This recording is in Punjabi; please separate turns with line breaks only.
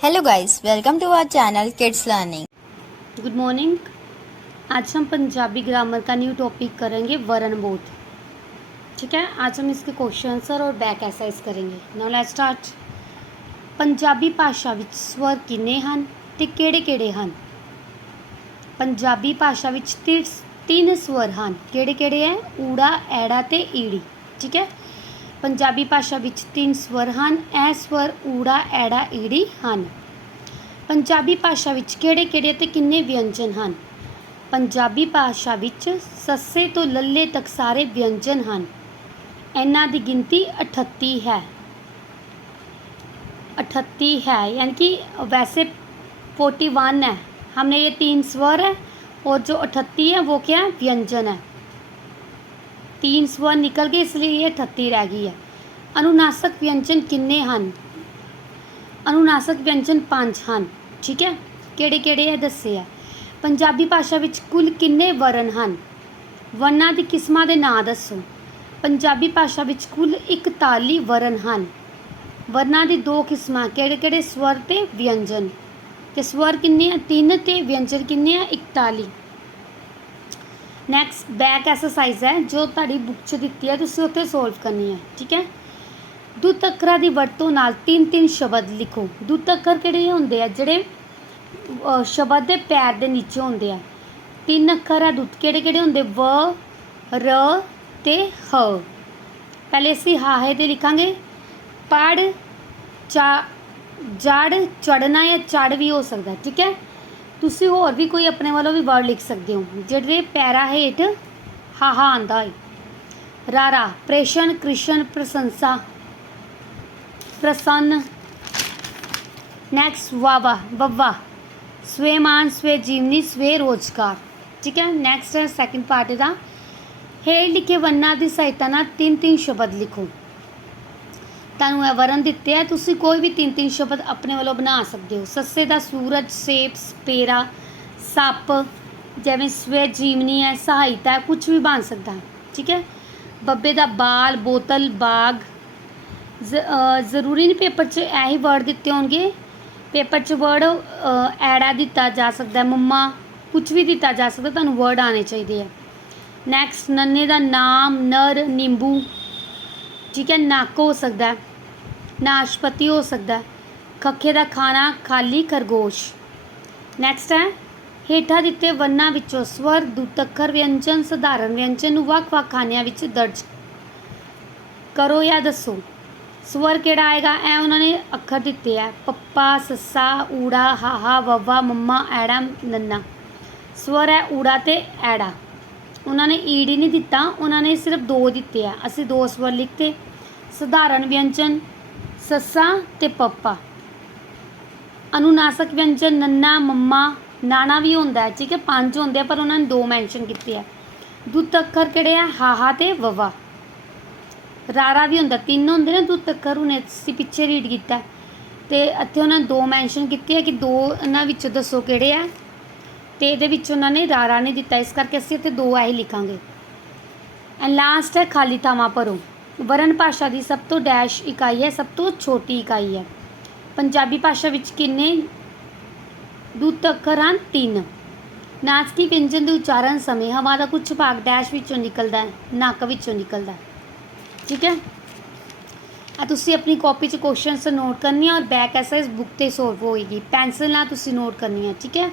Hello guys, welcome to our channel Kids Learning.
Good morning आज हम पंजाबी ग्रामर का न्यू टॉपिक करेंगे वरण बोध ठीक है आज हम इसके क्वेश्चन आंसर और बैक एक्सरसाइज करेंगे ਨਾਓ ਲੈਟਸ ਸਟਾਰਟ ਪੰਜਾਬੀ ਭਾਸ਼ਾ ਵਿੱਚ ਸਵਰ ਕਿੰਨੇ ਹਨ ਤੇ ਕਿਹੜੇ-ਕਿਹੜੇ ਹਨ ਪੰਜਾਬੀ ਭਾਸ਼ਾ ਵਿੱਚ ਤਿ- ਤਿੰਨ ਸਵਰ ਹਨ ਕਿਹੜੇ-ਕਿਹੜੇ ਹੈ ਊੜਾ ਐੜਾ ਤੇ ਈੜੀ ਠੀਕ ਹੈ ਪੰਜਾਬੀ ਭਾਸ਼ਾ ਵਿੱਚ ਤਿੰਨ ਸਵਰ ਹਨ ਇਹ ਸਵਰ ਊੜਾ ਐੜਾ ਈੜੀ ਹਨ ਪੰਜਾਬੀ ਭਾਸ਼ਾ ਵਿੱਚ ਕਿਹੜੇ-ਕਿਹੜੇ ਤੇ ਕਿੰਨੇ ਵਿਅੰਜਨ ਹਨ ਪੰਜਾਬੀ ਭਾਸ਼ਾ ਵਿੱਚ ਸੱਸੇ ਤੋਂ ਲੱਲੇ ਤੱਕ ਸਾਰੇ ਵਿਅੰਜਨ ਹਨ ਇਹਨਾਂ ਦੀ ਗਿਣਤੀ 38 ਹੈ 38 है यानी कि वैसे 41 है हमने ये तीन स्वर है और जो 38 है वो क्या है व्यंजन है तीन स्वर निकल गए इसलिए ये 38 रह गई है अनुनासिक व्यंजन किन्ने ਹਨ ਅਨੁਨਾਸਿਕ ਵਿਅੰਜਨ ਪੰਜ ਹਨ ਠੀਕ ਹੈ ਕਿਹੜੇ ਕਿਹੜੇ ਹੈ ਦੱਸੇ ਆ ਪੰਜਾਬੀ ਭਾਸ਼ਾ ਵਿੱਚ ਕੁੱਲ ਕਿੰਨੇ ਵਰਨ ਹਨ ਵਰਨਾਂ ਦੀ ਕਿਸਮਾਂ ਦੇ ਨਾਂ ਦੱਸੋ ਪੰਜਾਬੀ ਭਾਸ਼ਾ ਵਿੱਚ ਕੁੱਲ 41 ਵਰਨ ਹਨ ਵਰਨਾਂ ਦੀ ਦੋ ਕਿਸਮਾਂ ਕਿਹੜੇ ਕਿਹੜੇ ਸਵਰ ਤੇ ਵਿਅੰਜਨ ਤੇ ਸਵਰ ਕਿੰਨੇ ਆ ਤਿੰਨ ਤੇ ਵਿਅੰਜਨ ਕਿੰਨੇ ਆ 41 ਨੈਕਸਟ ਬੈਕ ਐਕਸਰਸਾਈਜ਼ ਹੈ, ਜੋ ਤੁਹਾਡੀ ਬੁੱਕ 'ਚ ਦਿੱਤੀ ਹੈ, ਤੁਸੀਂ ਉੱਥੇ ਸੋਲਵ ਕਰਨੀ ਹੈ, ਠੀਕ ਹੈ? ਦੁੱਤ ਅੱਖਰਾਂ ਦੀ ਵਰਤੋਂ ਨਾਲ ਤਿੰਨ ਤਿੰਨ ਸ਼ਬਦ ਲਿਖੋ। ਦੁੱਤ ਅੱਖਰ ਕਿਹੜੇ ਹੁੰਦੇ ਆ? ਜਿਹੜੇ ਸ਼ਬਦ ਦੇ ਪੈਰ ਦੇ ਨੀਚੇ ਹੁੰਦੇ ਆ। ਤਿੰਨ ਅੱਖਰ ਆ ਦੁੱਤ ਕਿਹੜੇ ਕਿਹੜੇ ਹੁੰਦੇ? ਵ, ਰ ਤੇ ਹ। ਪਹਿਲੇ ਅਸੀਂ ਹਾਹੇ ਤੇ ਲਿਖਾਂਗੇ। ਪੜ ਚਾ ਜੜ ਚੜਨਾ ਜਾਂ ਚੜ ਵੀ ਹੋ ਸਕਦਾ, ਠੀਕ ਹੈ? ਤੁਸੀਂ ਹੋਰ ਵੀ ਕੋਈ ਆਪਣੇ ਵੱਲੋਂ ਵੀ ਵਰਡ ਲਿਖ ਸਕਦੇ ਹੋ। ਜਿਹੜੇ ਪੈਰਾ ਹੇਠ ਹਾਹਾ ਆਂਦਾ ਹੈ। ਰਾਰਾ, ਪ੍ਰੇਸ਼ਨ, ਕ੍ਰਿਸ਼ਨ, ਪ੍ਰਸ਼ੰਸਾ, ਪ੍ਰਸੰਨ। ਨੈਕਸਟ ਵਾਵਾ ਬੱਵਾ ਸਵੇਮਾਨ ਸਵੇ ਜੀਵਨੀ, ਸਵੇ ਰੋਜ਼ਗਾਰ। ਠੀਕ ਹੈ? ਨੈਕਸਟ ਹੈ ਸੈਕਿੰਡ ਪਾਰਟ ਦਾ ਹੇਠ ਲਿਖੇ ਵਰਨਾਂ ਦੀ ਸਹਾਇਤਾ ਨਾਲ ਤਿੰਨ ਤਿੰਨ ਸ਼ਬਦ ਲਿਖੋ। ਤੁਹਾਨੂੰ ਇਹ ਵਰਨ ਦਿੱਤੇ ਆ ਤੁਸੀਂ ਕੋਈ ਵੀ ਤਿੰਨ ਤਿੰਨ ਸ਼ਬਦ ਆਪਣੇ ਵੱਲੋਂ ਬਣਾ ਸਕਦੇ ਹੋ। ਸੱਸੇ ਦਾ ਸੂਰਜ ਸੇਬ ਸਪੇਰਾ ਸੱਪ ਜਿਵੇਂ ਸਵੇ ਜੀਵਨੀ ਹੈ ਸਹਾਇਤਾ ਹੈ ਕੁਝ ਵੀ ਬਣ ਸਕਦਾ ਠੀਕ ਹੈ? ਬੱਬੇ ਦਾ ਬਾਲ ਬੋਤਲ ਬਾਗ ਜ਼ਰੂਰੀ ਨਹੀਂ ਪੇਪਰ 'ਚ ਇਹੀ ਵਰਡ ਦਿੱਤੇ ਹੋਣਗੇ। ਪੇਪਰ 'ਚ ਵਰਡ ਐੜਾ ਦਿੱਤਾ ਜਾ ਸਕਦਾ ਹੈ, ਮੰਮਾ ਕੁਝ ਵੀ ਦਿੱਤਾ ਜਾ ਸਕਦਾ ਤੁਹਾਨੂੰ ਵਰਡ ਆਣੇ ਚਾਹੀਦੇ ਆ। ਨੈਕਸਟ ਨੰਨੇ ਦਾ ਨਾਮ ਨਰ ਨਿੰਬੂ ਠੀਕ ਹੈ? ਨੱਕ ਹੋ ਸਕਦਾ ਨਾਸ਼ਪਤੀ ਹੋ ਸਕਦਾ। ਖੱਖੇ ਦਾ ਖਾਣਾ ਖਾਲੀ ਖਰਗੋਸ਼। ਨੈਕਸਟ ਹੈ, ਹੇਠਾਂ ਦਿੱਤੇ ਵਰਨਾਂ ਵਿੱਚੋਂ ਸਵਰ ਦੁੱਤ ਅੱਖਰ ਵਿਅੰਜਨ, ਸਧਾਰਨ ਵਿਅੰਜਨ ਨੂੰ ਵੱਖ-ਵੱਖ ਖਾਨਿਆਂ ਵਿੱਚ ਦਰਜ। ਕਰੋ ਜਾਂ ਦੱਸੋ, ਸਵਰ ਕਿਹੜਾ ਆਏਗਾ? ਇਹ ਉਹਨਾਂ ਨੇ ਅੱਖਰ ਦਿੱਤੇ ਆ। ਪੱਪਾ, ਸੱਸਾ, ਊੜਾ, ਹਾਹਾ, ਵਵਾ, ਮੰਮਾ, ਐੜਾ, ਨੰਨਾ। ਸਵਰ ਹੈ ਊੜਾ ਤੇ ਐੜਾ। ਉਹਨਾਂ ਨੇ ਈੜੀ ਨਹੀਂ ਦਿੱਤਾ, ਉਹਨਾਂ ਨੇ ਸਿਰਫ ਦੋ ਦਿੱਤੇ ਆ। ਅਸੀਂ ਦੋ ਸਵਰ ਲਿਖਤੇ। ਸਧਾਰਨ ਵਿਅੰਜਨ ਸੱਸਾ ਤੇ ਪੱਪਾ। ਅਨੁਨਾਸਕ ਵਿਅੰਜਨ ਨੰਨਾ, ਮੰਮਾ, ਨਾਣਾ ਵੀ ਹੁੰਦਾ ਹੈ, ਠੀਕ ਹੈ, ਪੰਜ ਹੁੰਦੇ ਆ, ਪਰ ਉਹਨਾਂ ਨੇ ਦੋ ਮੈਂਸ਼ਨ ਕੀਤੇ ਆ। ਦੁੱਤ ਅੱਖਰ ਕਿਹੜੇ ਆ? ਹਾਹਾ ਤੇ ਵਵਾ। ਰਾਰਾ ਵੀ ਹੁੰਦਾ, ਤਿੰਨ ਹੁੰਦੇ ਨੇ ਦੁੱਤ ਅੱਖਰ, ਉਹਨੇ ਅਸੀਂ ਪਿੱਛੇ ਰੀਡ ਕੀਤਾ। ਹੈ। ਤੇ ਇੱਥੇ ਉਹਨਾਂ ਨੇ ਦੋ ਮੈਂਸ਼ਨ ਕੀਤੇ ਆ ਕਿ ਦੋ ਇਹਨਾਂ ਵਿੱਚੋਂ ਦੱਸੋ ਕਿਹੜੇ ਆ। ਤੇ ਇਹਦੇ ਵਿੱਚ ਉਹਨਾਂ ਨੇ ਰਾਰਾ ਨਹੀਂ ਦਿੱਤਾ, ਇਸ ਕਰਕੇ ਅਸੀਂ ਇੱਥੇ ਦੋ ਆਹੀ ਲਿਖਾਂਗੇ। ਐਂਡ ਲਾਸਟ ਹੈ, ਖਾਲੀ ਥਾਵਾਂ ਭਰੋ। ਵਰਨ ਭਾਸ਼ਾ ਦੀ ਸਭ ਤੋਂ ਡੈਸ਼ ਇਕਾਈ ਹੈ, ਸਭ ਤੋਂ ਛੋਟੀ ਇਕਾਈ ਹੈ। ਪੰਜਾਬੀ ਭਾਸ਼ਾ ਵਿੱਚ ਕਿੰਨੇ? ਦੁੱਤ ਅੱਖਰ ਹਨ ਤਿੰਨ। ਨਾਸਕੀ ਵਿਅੰਜਨ ਦੇ ਉਚਾਰਨ ਸਮੇਂ ਹਵਾ ਦਾ ਕੁਝ ਭਾਗ ਡੈਸ਼ ਵਿੱਚੋਂ ਨਿਕਲਦਾ ਹੈ, ਨੱਕ ਵਿੱਚੋਂ ਨਿਕਲਦਾ ਹੈ। ਠੀਕ ਹੈ? ਆ ਤੁਸੀਂ ਆਪਣੀ ਕਾਪੀ 'ਚ ਕੁਐਸਚਨਸ ਨੋਟ ਕਰਨੀ ਹੈ ਔਰ ਬੈਕ ਐਸਐਸ ਬੁੱਕ ਤੇ ਸੋਲਵ ਹੋਏਗੀ। ਪੈਨਸਲ ਨਾਲ ਤੁਸੀਂ ਨੋਟ ਕਰਨੀ ਹੈ ਠੀਕ ਹੈ?